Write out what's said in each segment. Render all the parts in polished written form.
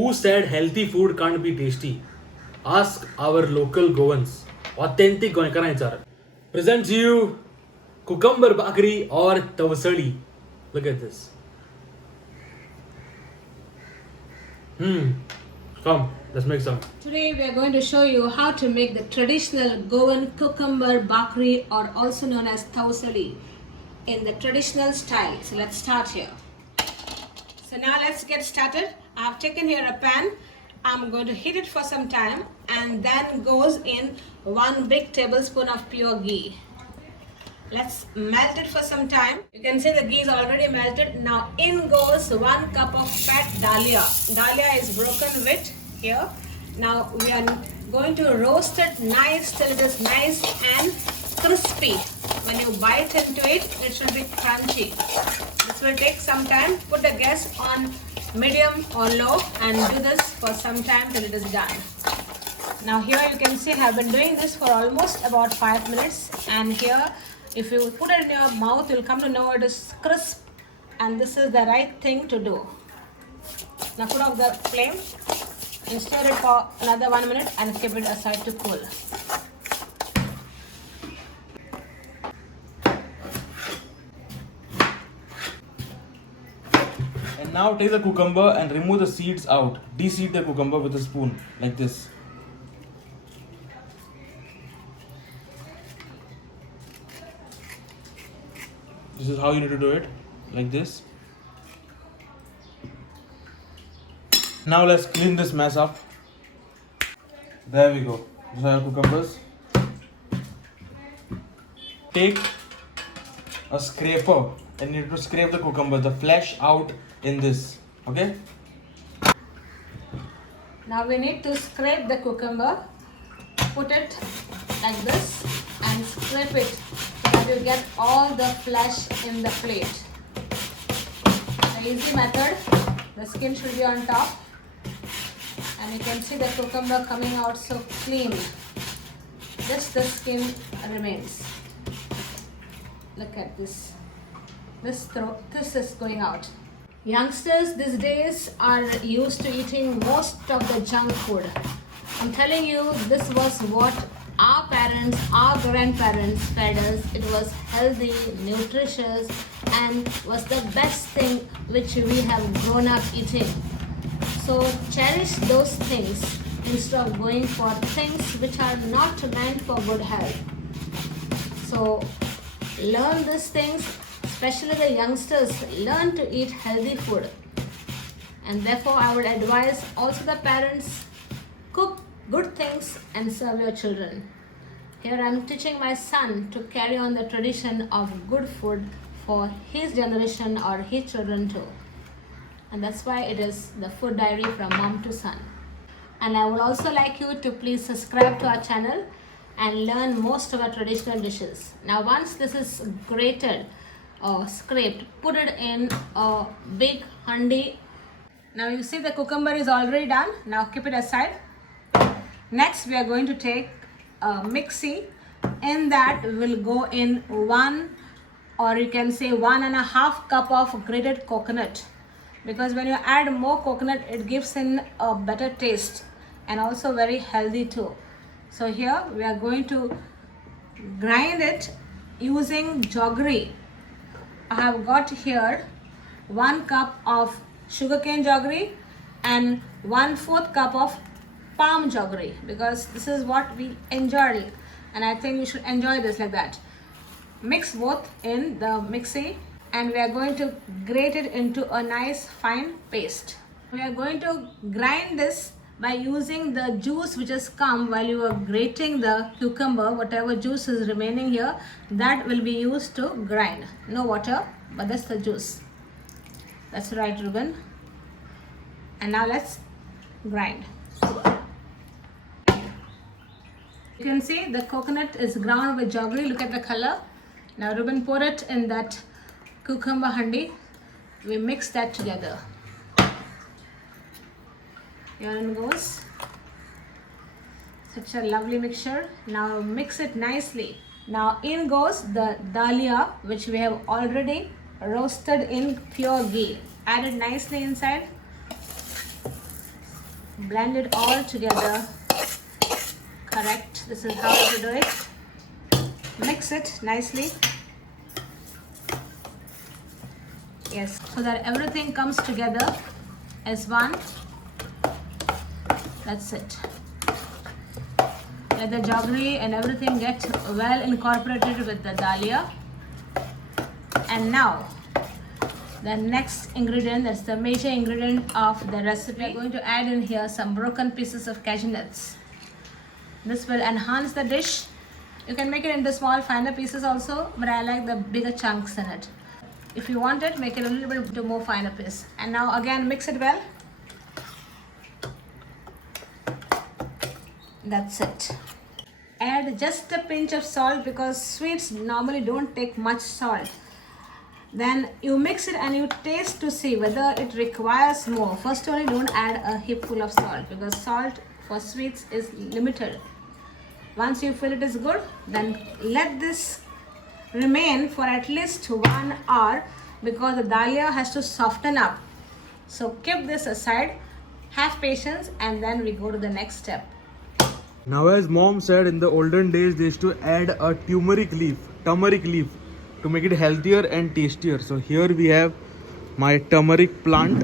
Who said healthy food can't be tasty? Ask our local Goans. Authentic Goan presents you cucumber bakri or Tavsali. Look at this. Come, let's make some. Today we are going to show you how to make the traditional Goan cucumber bakri, or also known as Tavsali, in the traditional style. So let's start here. So now let's get started. I have taken here a pan. I'm going to heat it for some time, and then goes in 1 big tablespoon of pure ghee. Let's melt it for some time. You can see the ghee is already melted. Now in goes 1 cup of fat Daliya. Daliya is broken wheat here. Now we are going to roast it nice till it is nice and crispy. When you bite into it, it should be crunchy. This will take some time. Put the gas on medium or low and do this for some time till it is done. Now here you can see I have been doing this for almost about 5 minutes, and here if you put it in your mouth, you'll come to know it is crisp, and this is the right thing to do. Now put off the flame and stir it for another 1 minute and keep it aside to cool. And now take the cucumber and remove the seeds out. De-seed the cucumber with a spoon, like this. This is how you need to do it, like this. Now let's clean this mess up. There we go. These are your cucumbers. Take a scraper and you need to scrape the cucumber, the flesh out in this. Okay? Now we need to scrape the cucumber. Put it like this and scrape it so that you get all the flesh in the plate. The easy method. The skin should be on top, and you can see the cucumber coming out so clean. Just the skin remains. Look at this. This is going out. Youngsters these days are used to eating most of the junk food. I'm telling you, this was what our parents, our grandparents fed us. It was healthy, nutritious, and was the best thing which we have grown up eating. So cherish those things instead of going for things which are not meant for good health. So learn these things, especially the youngsters, learn to eat healthy food. And therefore I would advise also the parents, cook good things and serve your children. Here I am teaching my son to carry on the tradition of good food for his generation or his children too. And that's why it is the food diary from mom to son. And I would also like you to please subscribe to our channel and learn most of our traditional dishes. Now once this is grated or scraped, put it in a big handi. Now you see the cucumber is already done. Now keep it aside. Next we are going to take a mixie. In that will go in 1, or you can say 1.5 cup of grated coconut, because when you add more coconut it gives in a better taste and also very healthy too. So here we are going to grind it using jaggery. I have got here 1 cup of sugarcane jaggery and 1/4 cup of palm jaggery, because this is what we enjoy, and I think you should enjoy this like that. Mix both in the mixie, and we are going to grate it into a nice fine paste. We are going to grind this by using the juice which has come while you are grating the cucumber. Whatever juice is remaining here, that will be used to grind. No water, but that's the juice. That's right, Ruben. And now let's grind. You can see the coconut is ground with jaggery. Look at the color. Now Ruben, pour it in that cucumber handi. We mix that together. Here it goes. Such a lovely mixture. Now mix it nicely. Now in goes the Daliya, which we have already roasted in pure ghee. Add it nicely inside. blend it all together. Correct. This is how to do it. Mix it nicely. Yes, so that everything comes together as one. That's it. Let the jaggery and everything get well incorporated with the daliya. And now, the next ingredient, that's the major ingredient of the recipe. We're going to add in here some broken pieces of cashew nuts. This will enhance the dish. You can make it into small, finer pieces also, but I like the bigger chunks in it. If you want it, make it a little bit into more finer piece. And now again, mix it well. That's it. Add just a pinch of salt because sweets normally don't take much salt. Then you mix it and you taste to see whether it requires more. First of all, don't add a heap full of salt because salt for sweets is limited. Once you feel it is good, then let this remain for at least 1 hour because the daliya has to soften up. So keep this aside, have patience, and then we go to the next step. Now, as mom said, in the olden days they used to add a turmeric leaf to make it healthier and tastier. So here we have my turmeric plant.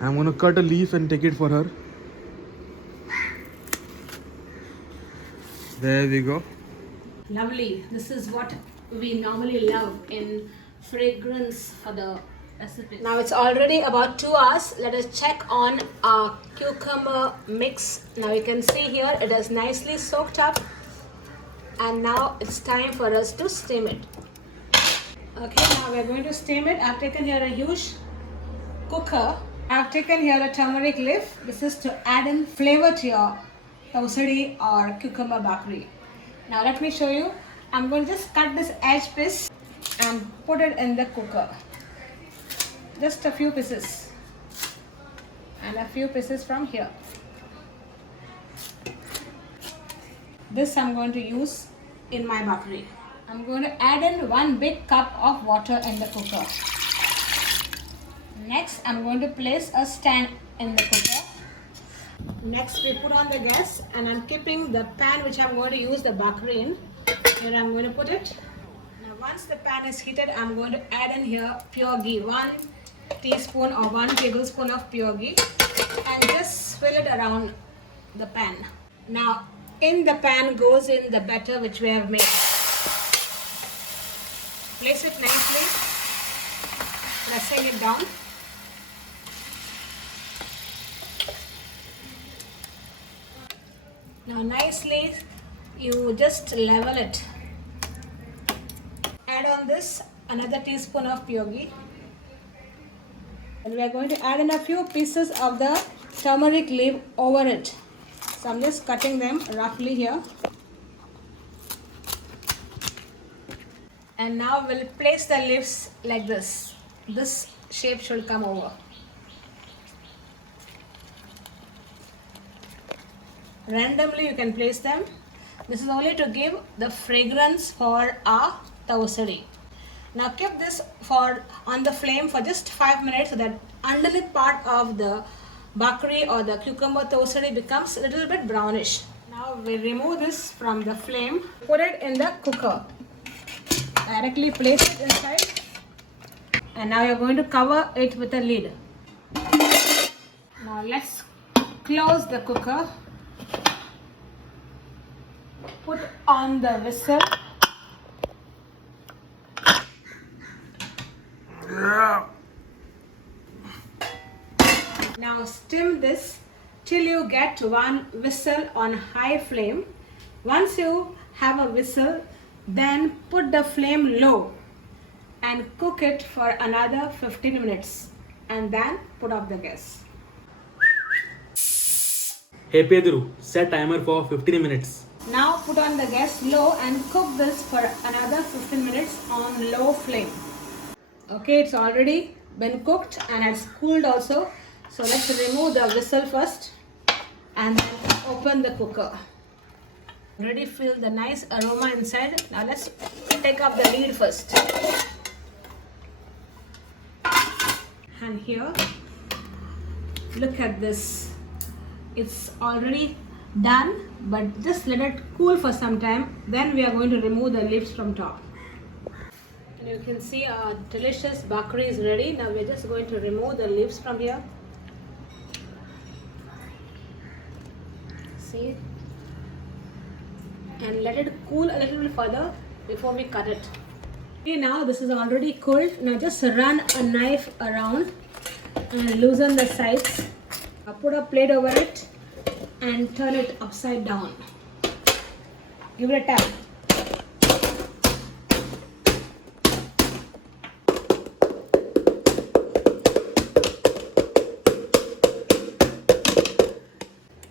I'm going to cut a leaf and take it for her. There we go. Lovely. This is what we normally love in fragrance for the recipe. Now it's already about 2 hours. Let us check on our cucumber mix. Now you can see here it is nicely soaked up, and now it's time for us to steam it. Okay, now we're going to steam it. I've taken here a huge cooker. I've taken here a turmeric leaf. This is to add in flavor to your tavsali or cucumber bakri. Now let me show you. I'm going to just cut this edge piece and put it in the cooker. Just a few pieces. And a few pieces from here. This I'm going to use in my bakri. I'm going to add in 1 big cup of water in the cooker. Next, I'm going to place a stand in the cooker. Next, we put on the gas, and I'm keeping the pan which I'm going to use the bakri in. Here I'm going to put it. Now, once the pan is heated, I'm going to add in here pure ghee, 1 teaspoon or 1 tablespoon of pure ghee, and just swirl it around the pan. Now, in the pan goes in the batter which we have made. Place it nicely, pressing it down. Now nicely, you just level it. Add on this another teaspoon of pure ghee. And we are going to add in a few pieces of the turmeric leaf over it. So I'm just cutting them roughly here. And now we'll place the leaves like this. This shape should come over. Randomly you can place them. This is only to give the fragrance for our tavsali. Now keep this on the flame for just 5 minutes so that underneath part of the bakri or the cucumber tavsali becomes a little bit brownish. Now we remove this from the flame. Put it in the cooker. Directly place it inside. And now you're going to cover it with a lid. Now let's close the cooker. Put on the whistle. Now stir this till you get 1 whistle on high flame. Once you have a whistle, then put the flame low and cook it for another 15 minutes and then put off the gas. Hey Pedro, set timer for 15 minutes. Now put on the gas low and cook this for another 15 minutes on low flame. Okay, it's already been cooked and it's cooled also. So let's remove the whistle first and then open the cooker. Already feel the nice aroma inside. Now let's take up the lid first. And here, look at this It's already done, but just let it cool for some time. Then we are going to remove the leaves from top. And you can see our delicious bakri is ready. Now we're just going to remove the leaves from here. See? And let it cool a little bit further before we cut it. Okay, now this is already cooled. Now just run a knife around and loosen the sides. Put a plate over it and turn it upside down. Give it a tap.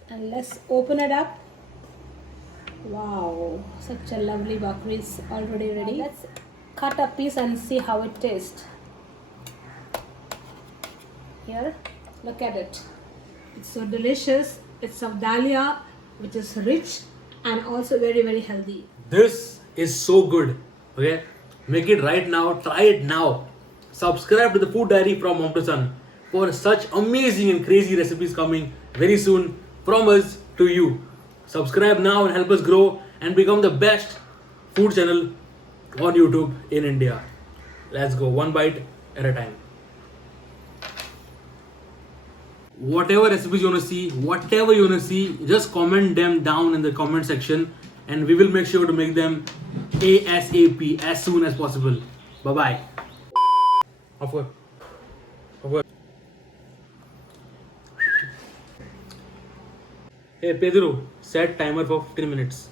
And let's open it up. Wow, such a lovely bakri is already ready. Let's cut a piece and see how it tastes. Here, look at it. It's so delicious. It's of Daliya, which is rich and also very, very healthy. This is so good. Okay, make it right now. Try it now. Subscribe to the Food Diary from Mom to Son for such amazing and crazy recipes coming very soon from us to you. Subscribe now and help us grow and become the best food channel on YouTube in India. Let's go one bite at a time. Whatever recipes you want to see, just comment them down in the comment section and we will make sure to make them ASAP, as soon as possible. Bye bye. Of course. Hey Pedro, set timer for 15 minutes.